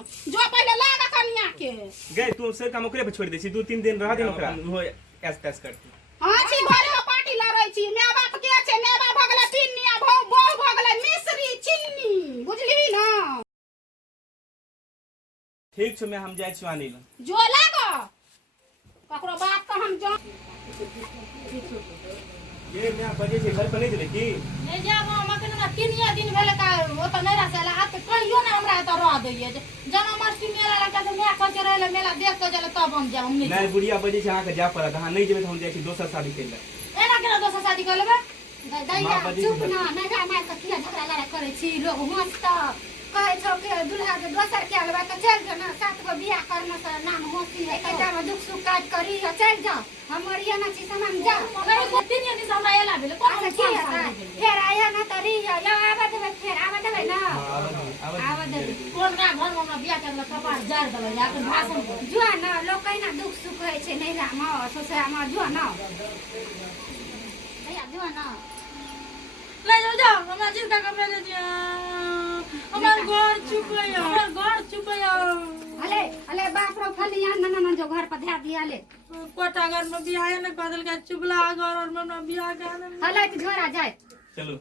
हम जो पहले लागा कनिया के गए तू से काम ओकरे पे छोड़ दे छी 2-3 दिन रह दे ओकरा हो एस तस करती हां छी घरे में पार्टी लड़ै छी मैं बाप के छै मैं बाप भगले पिन्निया बहु भगले मिश्री चिन्नी बुझली ना ठीक छ मैं हम जाय छी आनी जो लागा ककरो बात का हम जा ये मैं बजे से घर पर नहीं चले की नहीं जा मकन ना किनिया दिन भेले का ओ त नहीं रसेला आ त कहियो ना हमरा त रह दैए जन्माष्टमी मेला लगा त मैं कह के रहले मेला देख के चले तब हम जाऊ नहीं बुढ़िया बजे से आके जा पड़ा कहां नहीं जेबे हम जाय छी दोसर शादी कर ले एना केना दोसर शादी कर लेबे दैया चुप ना नहीं जा मैं त किया झगड़ा लड़ा करे छी लोग मस्त कहे छौ के दुल्हा के दोसर के लेबे त चल जा ना सात गो बियाह करना से नाम होती है कटा में दुख सुख काज करी चल जा हमर ये ना छी समान जा नहीं को तीन दिन हमरा एला भेले कोन की है फिर आया ना तरी या आवा देबे फिर आवा देबे ना आवा देबे कोन का घर में हमरा बियाह करला कपार जार देबे या के भाषण जो ना लोग कहीं ना दुख सुख है छे नहीं राम ससुरा में जो ना भैया जो ना ले जाओ हमरा जिनका कपड़ा दे दिया हमर घर चुपया हमर घर चुपया अले बाप रो फलिया ना जो घर पर ध्या दिया ले कोटा घर में बियाह न कदल का चुगला घर और में बियाह का हले त झोरा जाए चलो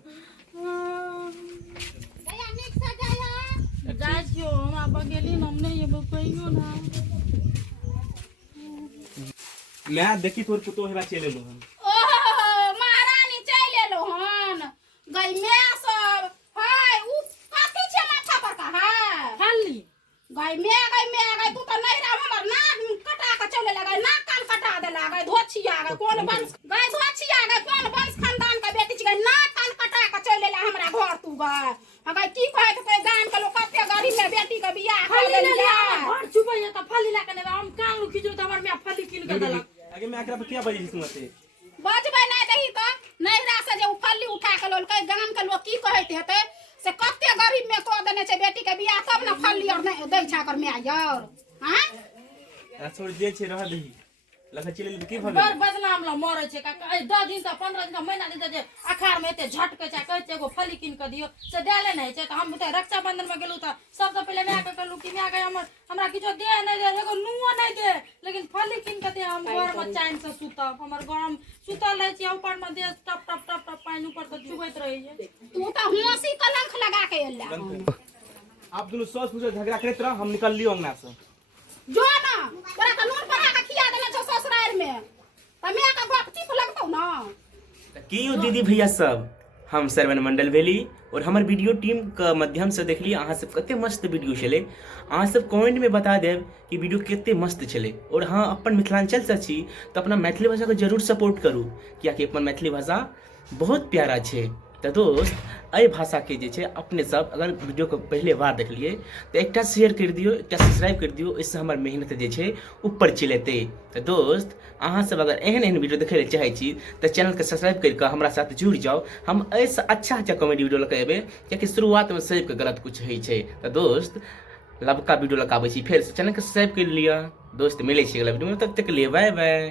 भैया निक से जाया जाय छियो हमरा बगेली हम नहीं ये कहियो ना मैं देखी तोर पुतो हेबा चले लो हम ओहो महारानी चले लो हन गई मैं सब हाय उ काठी छे माथा पर का है खाली गई तू तो नहीं राम हमर नाक कटा के चले लगे नाक कान कटा दे लगे धोछिया गए कौन वंश गए धोछिया गए कौन वंश खानदान के बेटी गए नाक कान कटा के चले ले हमरा घर तू गए गए की कहे तो गांव के लोग कते गरीब में बेटी के बियाह कर देलिया घर चुपया त फली ला के हम कान खिजू त हमर में फली किन के देलक आगे मैं एकरा पे क्या बजे सुनते बजबे नहीं दही तो नहीं रास जे फली उठा के लोल के गांव के लोग की कहते हेते से कते गरीब में को देने छै बेटी के बियाह तब ना फली और नहीं दै छा कर में यार हां छोड़ जे छे रह दही लखा चले की भगे बर बदनाम ला मरे छै का 10 दिन से 15 दिन से महीना दिन से अखार में एते झटके छै कहै छै एगो फली किन के दियो से डाले नहीं छै त हम त रक्षा बंधन में गेलु त सब से पहले मैं के कहलु कि मैं के हमरा किछो दे नहीं दे एगो नुआ नहीं दे लेकिन फली किन के दे हम घर में चैन से सुतब हमर गरम सुतल रहे छी ऊपर में दे टप टप टप टप पानी ऊपर त चुबैत रही है तू तो होसी कलंक लगा के एला आप दोनों सॉस पूछे झगड़ा करत रह हम निकल लियो अंगना से जो ना तोरा त नून पड़ा के खिया देने छौ ससुराल में त मैं का बाप चिप लगतौ ना की यो दीदी भैया सब हम सरवन मंडल भेली और हमर वीडियो टीम के माध्यम से देखली अहाँ सब कते मस्त वीडियो छले अहाँ सब कमेंट में बता देब कि वीडियो कते मस्त छले और हाँ अपन मिथिलांचल से छी तो अपना मैथिली भाषा को जरूर सपोर्ट करू कियाकि अपन मैथिली भाषा बहुत प्यारा छे तो दोस्त अय भाषा के जे छे अपने सब अगर वीडियो को पहले बार देख लिए तो एकटा शेयर कर दियो एकटा सब्सक्राइब कर दियो इससे हमर मेहनत जे छे ऊपर चलेते तो दोस्त अहाँ सब अगर एहन वीडियो देखे चाहे छी तो चैनल के सब्सक्राइब करके हमरा साथ जुड़ जाओ हम ऐसा अच्छा कॉमेडी वीडियो लेके एबे क्योंकि शुरुआत में सबके गलत कुछ है छे तो दोस्त लबका वीडियो लगाबै छी फिर से चैनल के सब्सक्राइब कर लिया दोस्त मिले छी अगला वीडियो में तब तक के लिए बाय बाय।